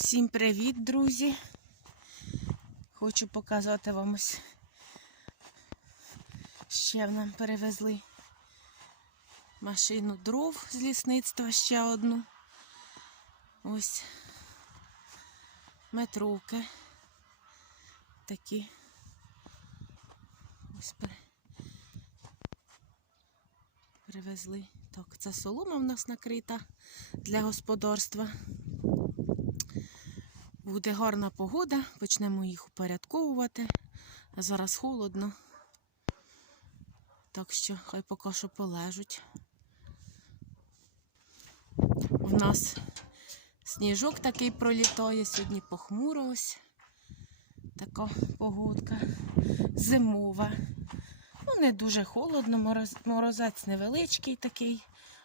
Всім привіт, друзі! Хочу показати вам ось. Ще нам перевезли машину дров з лісництва ще одну. Ось метровки. Такі. Ось привезли. Так, це солома в нас накрита для господарства. Буде гарна погода, почнемо їх упорядковувати. А зараз холодно. Так що хай поки що полежуть. У нас сніжок такий пролітає, сьогодні похмуро ось. Така погодка. Зимова. Ну, не дуже холодно, мороз, морозець невеличкий такий,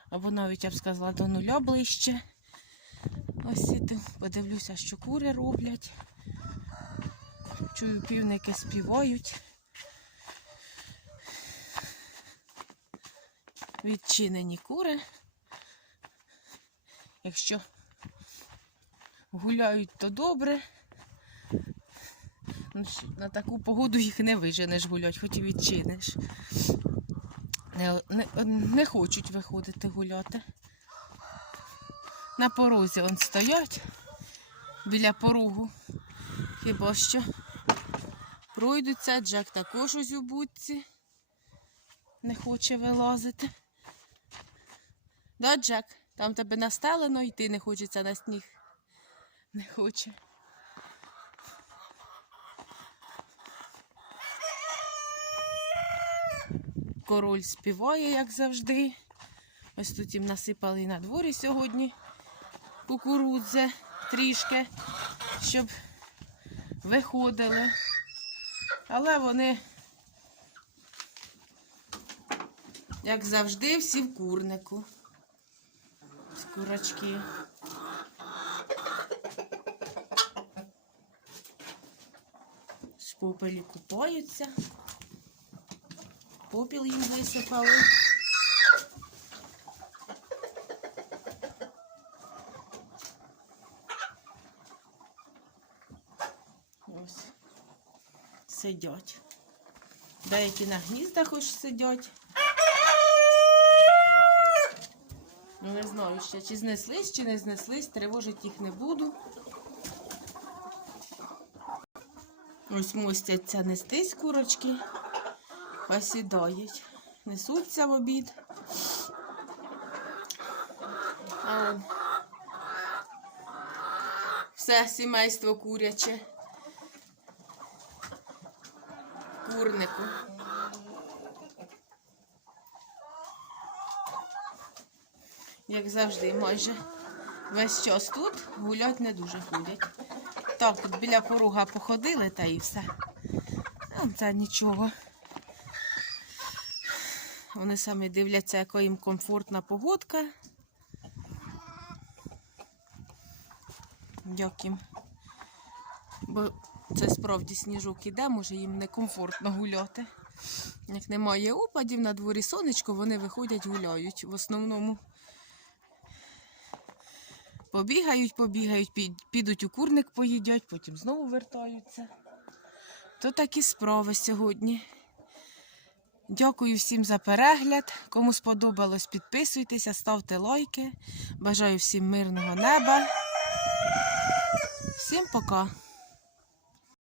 або навіть я б сказала до нуля ближче. Ось іду, подивлюся, що кури роблять. Чую, півники співають. Відчинені кури. Якщо гуляють, то добре. Ну, На таку погоду їх не виженеш гулять, хоч і відчиниш. Не, не, не хочуть виходити гуляти. На порозі он стоять біля порогу. Хіба що пройдуться, Джек також у зюбутці. Не хоче вилазити. Да, Джек? Там тебе настелено, йти не хочеться на сніг. Не хоче. Король співає, як завжди. Ось тут їм насипали на дворі сьогодні кукурудзи трішки, щоб виходили. Але вони, як завжди, всі в курнику. Курочки. З попелі купаються. Попіл їм висипали. Ось. Сидять. Деякі на гніздах ось сидять. Ну, не знаю ще, чи знеслись, чи не знеслись, тривожить їх не буду. Ось мостяться нестись курочки, посідають, несуться в обід. Все сімейство куряче. Курнику. Як завжди, майже весь час тут гулять не дуже ходять. Так, тут біля порога походили та і все. А це нічого. Вони самі дивляться, яка їм комфортна погодка. Як їм. Бо це справді сніжок іде, може їм некомфортно гуляти. Як немає опадів, на дворі сонечко, вони виходять, гуляють. В основному побігають, побігають, підуть у курник, поїдять, потім знову вертаються. То такі справи сьогодні. Дякую всім за перегляд. Кому сподобалось, підписуйтеся, ставте лайки. Бажаю всім мирного неба. Всім пока!